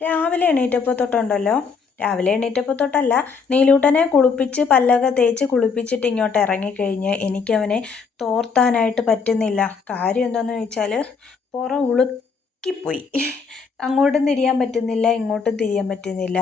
രാവിലെ എണീറ്റപ്പോൾ തൊട്ടുണ്ടല്ലോ? രാവിലെ എണീറ്റപ്പോൾ തൊട്ടല്ല നീലൂട്ടനെ കുളിപ്പിച്ച് പല്ലൊക്കെ തേച്ച് കുളിപ്പിച്ചിട്ട് ഇങ്ങോട്ട് ഇറങ്ങിക്കഴിഞ്ഞ് എനിക്കവനെ തോർത്താനായിട്ട് പറ്റുന്നില്ല. കാര്യം എന്താണെന്ന് ചോദിച്ചാൽ പുറം ഉളുക്കിപ്പോയി അങ്ങോട്ടും തിരിയാൻ പറ്റുന്നില്ല ഇങ്ങോട്ടും തിരിയാൻ പറ്റുന്നില്ല.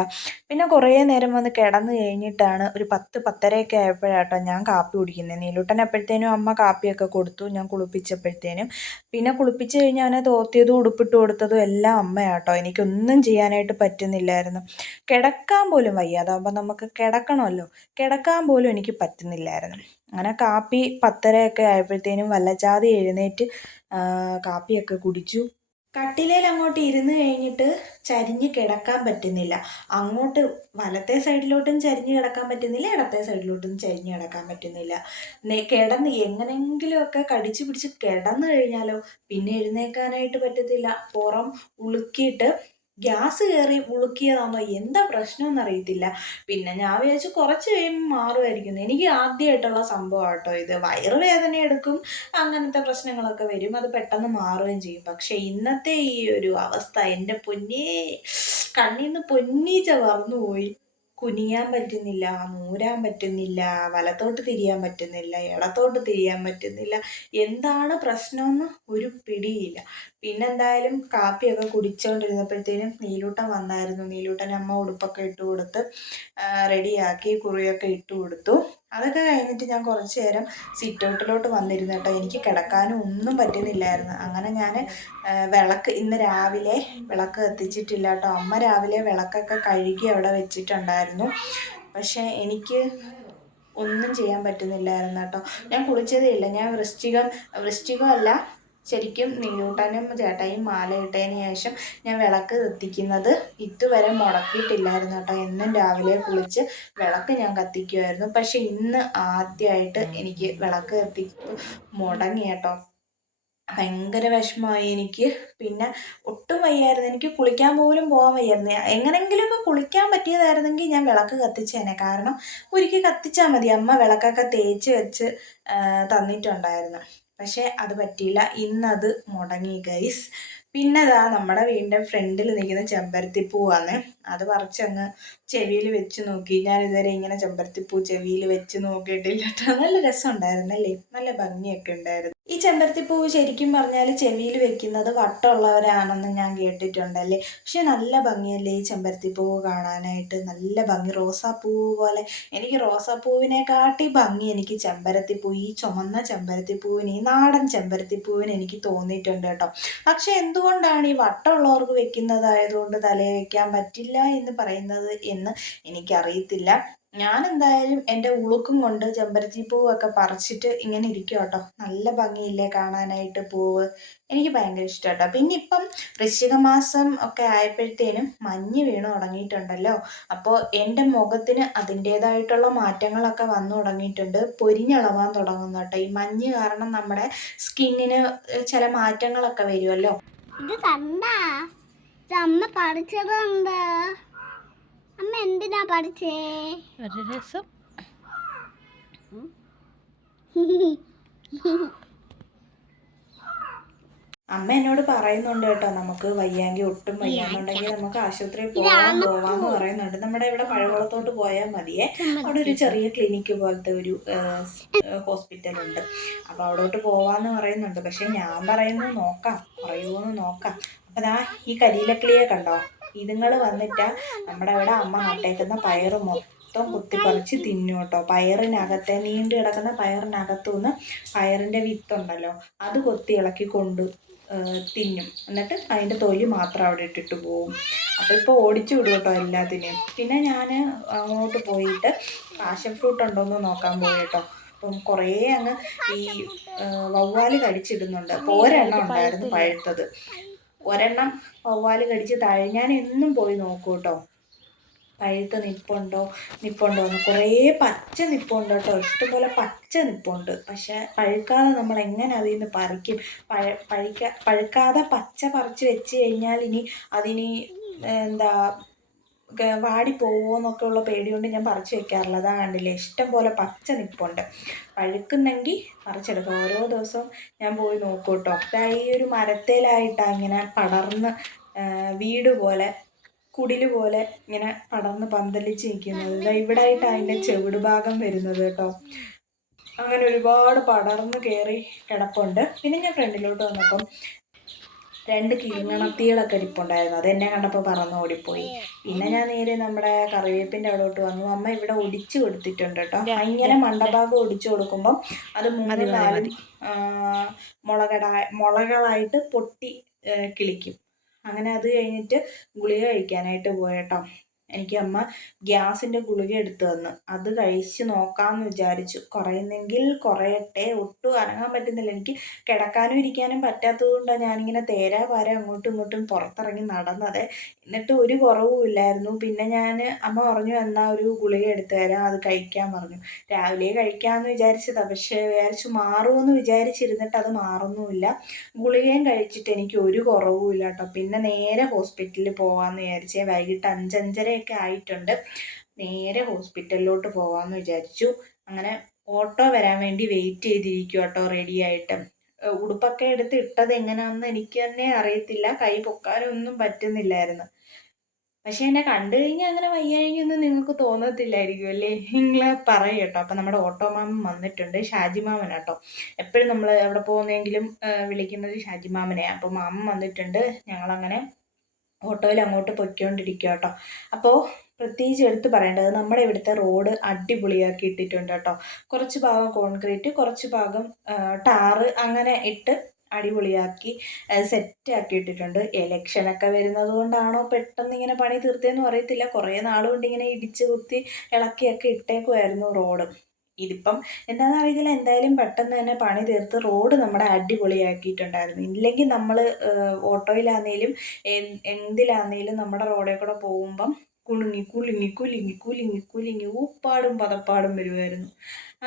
പിന്നെ കുറേ നേരം വന്ന് കിടന്ന് കഴിഞ്ഞിട്ടാണ് ഒരു പത്ത് പത്തരയൊക്കെ ആയപ്പോഴാട്ടോ ഞാൻ കാപ്പി കുടിക്കുന്നത്. നീലൂട്ടൻ അപ്പോഴത്തേനും അമ്മ കാപ്പിയൊക്കെ കൊടുത്തു ഞാൻ കുളിപ്പിച്ചപ്പോഴത്തേനും. പിന്നെ കുളിപ്പിച്ച് കഴിഞ്ഞ് അവനെ തോത്തിയതും ഉടുപ്പിട്ട് കൊടുത്തതും എല്ലാം അമ്മയാട്ടോ. എനിക്കൊന്നും ചെയ്യാനായിട്ട് പറ്റുന്നില്ലായിരുന്നു. കിടക്കാൻ പോലും വയ്യ. അതാകുമ്പോൾ നമുക്ക് കിടക്കണമല്ലോ. കിടക്കാൻ പോലും എനിക്ക് പറ്റുന്നില്ലായിരുന്നു. അങ്ങനെ കാപ്പി പത്തരയൊക്കെ ആയപ്പോഴത്തേനും വല്ലജാതി എഴുന്നേറ്റ് കാപ്പിയൊക്കെ കുടിച്ചു. കട്ടിലേൽ അങ്ങോട്ട് ഇരുന്ന് കഴിഞ്ഞിട്ട് ചരിഞ്ഞ് കിടക്കാൻ പറ്റുന്നില്ല. അങ്ങോട്ട് വലത്തെ സൈഡിലോട്ടും ചരിഞ്ഞ് കിടക്കാൻ പറ്റുന്നില്ല ഇടത്തെ സൈഡിലോട്ടും ചരിഞ്ഞ് കിടക്കാൻ പറ്റുന്നില്ല. കിടന്ന് എങ്ങനെയെങ്കിലുമൊക്കെ കടിച്ചു പിടിച്ച് കിടന്നു കഴിഞ്ഞാലോ പിന്നെ എഴുന്നേൽക്കാനായിട്ട് പറ്റത്തില്ല. പുറം ഉളുക്കിയിട്ട് ഗ്യാസ് കയറി ഉളുക്കിയതാണോ എന്താ പ്രശ്നമെന്ന് അറിയത്തില്ല പിന്നെ ഞാൻ വിചാരിച്ചു കുറച്ച് കഴിയുമ്പോൾ മാറുമായിരിക്കും എനിക്ക് ആദ്യമായിട്ടുള്ള സംഭവം കേട്ടോ ഇത് വയറുവേദന എടുക്കും അങ്ങനത്തെ പ്രശ്നങ്ങളൊക്കെ വരും. അത് പെട്ടെന്ന് മാറുകയും ചെയ്യും. പക്ഷേ ഇന്നത്തെ ഈ ഒരു അവസ്ഥ എന്റെ പൊന്നേ കണ്ണിന്ന് നിന്ന് പൊന്നീച്ച പോയി കുനിയാൻ പറ്റുന്നില്ല മൂരാൻ പറ്റുന്നില്ല വലത്തോട്ട് തിരിയാൻ പറ്റുന്നില്ല ഇടത്തോട്ട് തിരിയാൻ പറ്റുന്നില്ല. എന്താണ് പ്രശ്നമെന്ന് ഒരു പിടിയില്ല. പിന്നെന്തായാലും കാപ്പിയൊക്കെ കുടിച്ചുകൊണ്ടിരുന്നപ്പോഴത്തേനും നീലൂട്ടൻ വന്നായിരുന്നു. നീലൂട്ടൻ അമ്മ ഉടുപ്പൊക്കെ ഇട്ട് കൊടുത്ത് റെഡിയാക്കി കുറിയൊക്കെ ഇട്ട് കൊടുത്തു. അതൊക്കെ കഴിഞ്ഞിട്ട് ഞാൻ കുറച്ച് നേരം സിറ്റ് ഔട്ടിലോട്ട് വന്നിരുന്നു കേട്ടോ. എനിക്ക് കിടക്കാനും ഒന്നും പറ്റുന്നില്ലായിരുന്നു. അങ്ങനെ ഞാൻ വിളക്ക് ഇന്ന് രാവിലെ വിളക്ക് എത്തിച്ചിട്ടില്ല കേട്ടോ. അമ്മ രാവിലെ വിളക്കൊക്കെ കഴുകി അവിടെ വെച്ചിട്ടുണ്ടായിരുന്നു. പക്ഷേ എനിക്ക് ഒന്നും ചെയ്യാൻ പറ്റുന്നില്ലായിരുന്നു കേട്ടോ. ഞാൻ കുളിച്ചതേ ഇല്ല. ഞാൻ വൃശ്ചികം വൃശ്ചികമല്ല ശരിക്കും നീലൂട്ടനും ചേട്ടായും മാല ഇട്ടതിന് ശേഷം ഞാൻ വിളക്ക് കത്തിക്കുന്നത് ഇതുവരെ മുടക്കിയിട്ടില്ലായിരുന്നു കേട്ടോ. എന്നും രാവിലെ കുളിച്ച് വിളക്ക് ഞാൻ കത്തിക്കുമായിരുന്നു. പക്ഷെ ഇന്ന് ആദ്യമായിട്ട് എനിക്ക് വിളക്ക് കത്തി മുടങ്ങി കേട്ടോ. ഭയങ്കര വിഷമമായി എനിക്ക്. പിന്നെ ഒട്ടും വയ്യായിരുന്നു. എനിക്ക് കുളിക്കാൻ പോലും പോകാൻ വയ്യായിരുന്നു. എങ്ങനെങ്കിലുമൊക്കെ കുളിക്കാൻ പറ്റിയതായിരുന്നെങ്കിൽ ഞാൻ വിളക്ക് കത്തിച്ചേനെ. കാരണം ഒരിക്കൽ കത്തിച്ചാൽ മതി. അമ്മ വിളക്കൊക്കെ തേച്ച് വെച്ച് തന്നിട്ടുണ്ടായിരുന്നു. പക്ഷേ അത് പറ്റിയില്ല. ഇന്നത് മുടങ്ങി ഗൈസ് പിന്നെ ഇതാ നമ്മുടെ വീടിന്റെ ഫ്രണ്ടിൽ നിൽക്കുന്ന ചെമ്പരത്തിപ്പൂവാണ് അത് പറിച്ചങ്ങ് ചെവിയിൽ വെച്ച് നോക്കി. ഞാൻ ഇതുവരെ ഇങ്ങനെ ചെമ്പരത്തിപ്പൂ ചെവിയിൽ വെച്ച് നോക്കിയിട്ടില്ല നല്ല രസം ഉണ്ടായിരുന്നല്ലേ നല്ല ഭംഗിയൊക്കെ ഉണ്ടായിരുന്നു. ഈ ചെമ്പരത്തിപ്പൂവ് ശരിക്കും പറഞ്ഞാൽ ചെവിയിൽ വെക്കുന്നത് വട്ടമുള്ളവരാണെന്ന് ഞാൻ കേട്ടിട്ടുണ്ടല്ലേ? പക്ഷെ നല്ല ഭംഗിയല്ലേ ഈ ചെമ്പരത്തിപ്പൂവ് കാണാനായിട്ട്? നല്ല ഭംഗി. റോസാപ്പൂവ് പോലെ. എനിക്ക് റോസാപ്പൂവിനെക്കാട്ടി ഭംഗി എനിക്ക് ചെമ്പരത്തിപ്പൂ ഈ ചുമന്ന ചെമ്പരത്തിപ്പൂവിന് ഈ നാടൻ ചെമ്പരത്തിപ്പൂവിന് എനിക്ക് തോന്നിയിട്ടുണ്ട് കേട്ടോ. പക്ഷെ എന്തുകൊണ്ടാണ് ഈ വട്ടമുള്ളവർക്ക് വെക്കുന്നതായതുകൊണ്ട് തലയിൽ വെക്കാൻ പറ്റില്ല എന്ന് പറയുന്നത് എന്ന് എനിക്കറിയത്തില്ല. ഞാൻ എന്തായാലും എന്റെ ഉളുക്കും കൊണ്ട് ചെമ്പരത്തി പൂവൊക്കെ പറിച്ചിട്ട് ഇങ്ങനെ ഇരിക്കും കേട്ടോ നല്ല ഭംഗിയില്ലേ കാണാനായിട്ട് പൂവ്. എനിക്ക് ഭയങ്കര ഇഷ്ടം കേട്ടോ പിന്നെ ഇപ്പം വൃശ്ചിക മാസം ഒക്കെ ആയപ്പോഴത്തേനും മഞ്ഞ് വീണു തുടങ്ങിയിട്ടുണ്ടല്ലോ. അപ്പോൾ എന്റെ മുഖത്തിന് അതിന്റേതായിട്ടുള്ള മാറ്റങ്ങളൊക്കെ വന്നു തുടങ്ങിയിട്ടുണ്ട്. പൊരിഞ്ഞളവാൻ തുടങ്ങുന്നു കേട്ടോ. ഈ മഞ്ഞ് കാരണം നമ്മുടെ സ്കിന്നിന് ചില മാറ്റങ്ങളൊക്കെ വരുമല്ലോ. ഇത് കണ്ടാ? അമ്മ പഠിച്ചതുണ്ട് അമ്മ എന്തിനാ പഠിച്ചേ? ഒരു രസം. അമ്മ എന്നോട് പറയുന്നുണ്ട് കേട്ടോ നമുക്ക് വയ്യാങ്കി ഒട്ടും വയ്യാന്നുണ്ടെങ്കിൽ നമുക്ക് ആശുപത്രിയിൽ പോകാം പോവാന്ന് പറയുന്നുണ്ട്. നമ്മുടെ ഇവിടെ പഴവളത്തോട്ട് പോയാൽ മതിയേ. അവിടെ ഒരു ചെറിയ ക്ലിനിക്ക് പോലത്തെ ഒരു ഹോസ്പിറ്റൽ ഉണ്ട്. അപ്പൊ അവിടോട്ട് പോവാന്ന് പറയുന്നുണ്ട്. പക്ഷെ ഞാൻ പറയുന്നു നോക്കാം പറയുമോന്ന് നോക്കാം. അപ്പൊ ദാ ഈ കരിയിലക്കിളിയെ കണ്ടോ? ഇതുങ്ങൾ വന്നിട്ട് നമ്മുടെ ഇവിടെ അമ്മ നട്ടേക്കുന്ന പയറ് മൊത്തം കുത്തിപ്പറിച്ച് തിന്നു കേട്ടോ പയറിനകത്തെ നീണ്ടു കിടക്കുന്ന പയറിനകത്തുനിന്ന് പയറിന്റെ വിത്തുണ്ടല്ലോ അത് കൊത്തി ഇളക്കി കൊണ്ട് തിന്നും. എന്നിട്ട് അതിന്റെ തൊലി മാത്രം അവിടെ ഇട്ടിട്ട് പോവും. അപ്പോൾ ഇപ്പോൾ ഓടിച്ചു വിടും കേട്ടോ എല്ലാത്തിനെയും. പിന്നെ ഞാൻ അങ്ങോട്ട് പോയിട്ട് പാഷൻ ഫ്രൂട്ട് ഉണ്ടോയെന്ന് നോക്കാൻ പോയി കേട്ടോ. അപ്പം കുറേ അങ്ങ് ഈ വവ്വാൽ കടിച്ചിടുന്നുണ്ട് അപ്പോൾ ഒരെണ്ണം ഉണ്ടായിരുന്നു പഴുത്തത്. ഒരെണ്ണം വവ്വാൽ കടിച്ച് താഴെ. ഞാൻ എന്നും പോയി നോക്കൂ കേട്ടോ പഴുത്ത നിപ്പുണ്ടോ? നിപ്പുണ്ടോ എന്ന്. കുറേ പച്ച നിപ്പുണ്ട് കേട്ടോ ഇഷ്ടംപോലെ പച്ച നിപ്പുണ്ട്. പക്ഷേ പഴുക്കാതെ നമ്മൾ എങ്ങനെ അതിൽ നിന്ന് പറിക്കും? പഴ പഴിക്കാ പഴുക്കാതെ പച്ച പറിച്ച് വെച്ച് കഴിഞ്ഞാൽ ഇനി അതിനി എന്താ വാടിപ്പോവോ എന്നൊക്കെ ഉള്ള പേടിയുണ്ട് ഞാൻ പറിച്ച് വെക്കാറില്ല. അതാ കണ്ടില്ലേ? ഇഷ്ടം പോലെ പച്ച നിപ്പുണ്ട്. പഴുക്കുന്നെങ്കിൽ പറിച്ചെടുക്കും. ഓരോ ദിവസവും ഞാൻ പോയി നോക്കും കേട്ടോ നോക്കൂട്ടോ ഈ ഒരു മരത്തേലായിട്ടാണ് ഇങ്ങനെ പടർന്ന് വീട് പോലെ കുടിൽ പോലെ ഇങ്ങനെ പടർന്ന് പന്തലിച്ച് നിൽക്കുന്നത് ഇതാ ഇവിടെ ആയിട്ട് അതിന്റെ ചെവിട് ഭാഗം വരുന്നത് കേട്ടോ. അങ്ങനെ ഒരുപാട് പടർന്ന് കയറി കിടപ്പുണ്ട്. പിന്നെ ഞാൻ ഫ്രണ്ടിലോട്ട് വന്നപ്പം രണ്ട് കിഴങ്ങണത്തികളൊക്കെ ഇരിപ്പുണ്ടായിരുന്നു. അത് എന്നെ കണ്ടപ്പോൾ പറന്ന് ഓടിപ്പോയി. പിന്നെ ഞാൻ നേരെ നമ്മുടെ കറിവേപ്പിന്റെ അവിടോട്ട് വന്നു. അമ്മ ഇവിടെ ഒടിച്ചു കൊടുത്തിട്ടുണ്ട് കേട്ടോ. ഇങ്ങനെ മണ്ടഭാഗം ഒടിച്ചു കൊടുക്കുമ്പം അത് മൂന്ന് നാല് മുളകട മുളകളായിട്ട് പൊട്ടി കിളിക്കും. അങ്ങനെ അത് കഴിഞ്ഞിട്ട് ഗുളിക കഴിക്കാനായിട്ട് പോയേട്ടോ. എനിക്ക് അമ്മ ഗ്യാസിന്റെ ഗുളിക എടുത്തു തന്നു. അത് കഴിച്ച് നോക്കാമെന്ന് വിചാരിച്ചു. കുറയുന്നെങ്കിൽ കുറയട്ടെ. ഒട്ടും അനങ്ങാൻ പറ്റുന്നില്ല. എനിക്ക് കിടക്കാനും ഇരിക്കാനും പറ്റാത്തത് കൊണ്ടാണ് ഞാനിങ്ങനെ തേരാ പാര അങ്ങോട്ടും ഇങ്ങോട്ടും പുറത്തിറങ്ങി നടന്നത്. എന്നിട്ട് ഒരു കുറവും ഇല്ലായിരുന്നു. പിന്നെ ഞാൻ അമ്മ പറഞ്ഞു എന്നാൽ ഒരു ഗുളിക എടുത്തു തരാം. അത് കഴിക്കാൻ പറഞ്ഞു. രാവിലെ കഴിക്കാമെന്ന് വിചാരിച്ചതാണ് പക്ഷേ വിചാരിച്ചു മാറുമെന്ന് വിചാരിച്ചിരുന്നിട്ട് അത് മാറുന്നുമില്ല. ഗുളികയും കഴിച്ചിട്ട് എനിക്ക് ഒരു കുറവും ഇല്ല കേട്ടോ പിന്നെ നേരെ ഹോസ്പിറ്റലിൽ പോകാമെന്ന് വിചാരിച്ചേ. വൈകിട്ട് അഞ്ചഞ്ചരയൊക്കെ ആയിട്ടുണ്ട്. നേരെ ഹോസ്പിറ്റലിലോട്ട് പോകാമെന്ന് വിചാരിച്ചു. അങ്ങനെ ഓട്ടോ വരാൻ വേണ്ടി വെയിറ്റ് ചെയ്തിരിക്കും കേട്ടോ റെഡി ആയിട്ട്. ഉടുപ്പൊക്കെ എടുത്ത് ഇട്ടത് എങ്ങനെയാണെന്ന് എനിക്ക് തന്നെ അറിയത്തില്ല. കൈ പൊക്കാനൊന്നും പറ്റുന്നില്ലായിരുന്നു. പക്ഷെ എന്നെ കണ്ടു കഴിഞ്ഞാൽ അങ്ങനെ വയ്യാഴികയൊന്നും നിങ്ങൾക്ക് തോന്നത്തില്ലായിരിക്കും അല്ലേ? നിങ്ങൾ പറയും കേട്ടോ. അപ്പം നമ്മുടെ ഓട്ടോ മാമൻ വന്നിട്ടുണ്ട്. ഷാജി മാമൻ കേട്ടോ എപ്പോഴും നമ്മൾ എവിടെ പോകുന്നെങ്കിലും വിളിക്കുന്നത് ഷാജി മാമനെ അപ്പോൾ മാമൻ വന്നിട്ടുണ്ട്. ഞങ്ങളങ്ങനെ ഓട്ടോയിൽ അങ്ങോട്ട് പൊയ്ക്കൊണ്ടിരിക്കുക കേട്ടോ. അപ്പോൾ പ്രത്യേകിച്ച് എടുത്ത് പറയേണ്ടത് നമ്മുടെ ഇവിടുത്തെ റോഡ് അടിപൊളിയാക്കി ഇട്ടിട്ടുണ്ട് കേട്ടോ. കുറച്ച് ഭാഗം കോൺക്രീറ്റ് കുറച്ച് ഭാഗം ടാറ് അങ്ങനെ ഇട്ട് അടിപൊളിയാക്കി സെറ്റാക്കി ഇട്ടിട്ടുണ്ട്. എലക്ഷനൊക്കെ വരുന്നത് കൊണ്ടാണോ പെട്ടെന്ന് ഇങ്ങനെ പണി തീർത്തേന്ന് അറിയത്തില്ല. കുറേ നാളുകൊണ്ട് ഇങ്ങനെ ഇടിച്ച് കുത്തി ഇളക്കിയൊക്കെ ഇട്ടേക്കുമായിരുന്നു റോഡ്. ഇതിപ്പം എന്താണെന്ന് അറിയത്തില്ല എന്തായാലും പെട്ടെന്ന് തന്നെ പണി തീർത്ത് റോഡ് നമ്മുടെ അടിപൊളിയാക്കിയിട്ടുണ്ടായിരുന്നു. ഇല്ലെങ്കിൽ നമ്മൾ ഓട്ടോയിലാന്നേലും എന്തിലാണെങ്കിലും നമ്മുടെ റോഡിൽ കൂടെ പോകുമ്പം കുലുങ്ങി കുലുങ്ങി കുലുങ്ങി കുലുങ്ങി കുലുങ്ങി ഊപ്പാടും പതപ്പാടും വരുമായിരുന്നു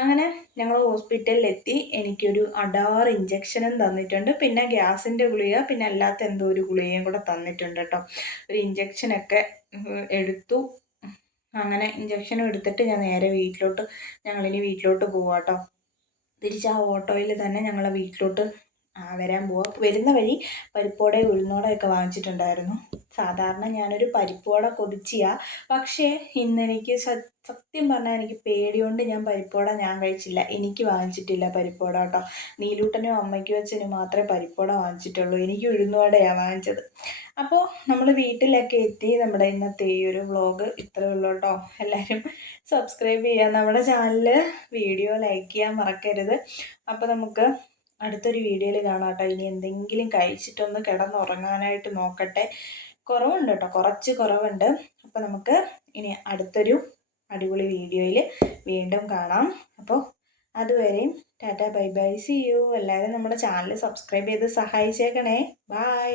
അങ്ങനെ ഞങ്ങൾ ഹോസ്പിറ്റലിലെത്തി. എനിക്കൊരു അഡാർ ഇഞ്ചക്ഷനും തന്നിട്ടുണ്ട്. പിന്നെ ഗ്യാസിന്റെ ഗുളിക പിന്നെ അല്ലാത്ത എന്തോ ഒരു ഗുളികയും കൂടെ തന്നിട്ടുണ്ട് കേട്ടോ. ഒരു ഇഞ്ചക്ഷനൊക്കെ എടുത്തു. അങ്ങനെ ഇഞ്ചക്ഷനും എടുത്തിട്ട് ഞാൻ നേരെ വീട്ടിലോട്ട് ഞങ്ങളിനി വീട്ടിലോട്ട് പോവാം കേട്ടോ തിരിച്ച് ആ ഓട്ടോയിൽ തന്നെ ഞങ്ങൾ വീട്ടിലോട്ട് വരാൻ പോവാം. വരുന്ന വഴി പരിപ്പോടെ ഉഴുന്നോടയൊക്കെ വാങ്ങിച്ചിട്ടുണ്ടായിരുന്നു. സാധാരണ ഞാനൊരു പരിപ്പോട കൊതിച്ചിയാ. പക്ഷേ ഇന്നെനിക്ക് സത്യം പറഞ്ഞാൽ എനിക്ക് പേടിയോണ്ട് ഞാൻ പരിപ്പോട ഞാൻ കഴിച്ചില്ല. എനിക്ക് വാങ്ങിച്ചിട്ടില്ല പരിപ്പോട കേട്ടോ. നീലൂട്ടനും അമ്മയ്ക്കും അച്ഛനും മാത്രമേ പരിപ്പോട വാങ്ങിച്ചിട്ടുള്ളൂ. എനിക്ക് ഉഴുന്നുവടയാണ് വാങ്ങിച്ചത്. അപ്പോൾ നമ്മൾ വീട്ടിലൊക്കെ എത്തി നമ്മുടെ ഇന്നത്തെ ഈ ഒരു വ്ലോഗ് ഇത്രയേ ഉള്ളൂ കേട്ടോ എല്ലാവരും സബ്സ്ക്രൈബ് ചെയ്യുക നമ്മുടെ ചാനൽ വീഡിയോ ലൈക്ക് ചെയ്യാൻ മറക്കരുത്. അപ്പോൾ നമുക്ക് അടുത്തൊരു വീഡിയോയിൽ കാണാം കേട്ടോ ഇനി എന്തെങ്കിലും കഴിച്ചിട്ടൊന്ന് കിടന്നുറങ്ങാനായിട്ട് നോക്കട്ടെ. കുറവുണ്ട് കേട്ടോ കുറച്ച് കുറവുണ്ട്. അപ്പോൾ നമുക്ക് ഇനി അടുത്തൊരു അടിപൊളി വീഡിയോയിൽ വീണ്ടും കാണാം. അപ്പോൾ അതുവരെയും tata bye bye. See you എല്ലാവരും നമ്മുടെ ചാനൽ സബ്സ്ക്രൈബ് ചെയ്ത് സഹായിച്ചേക്കണേ. ബൈ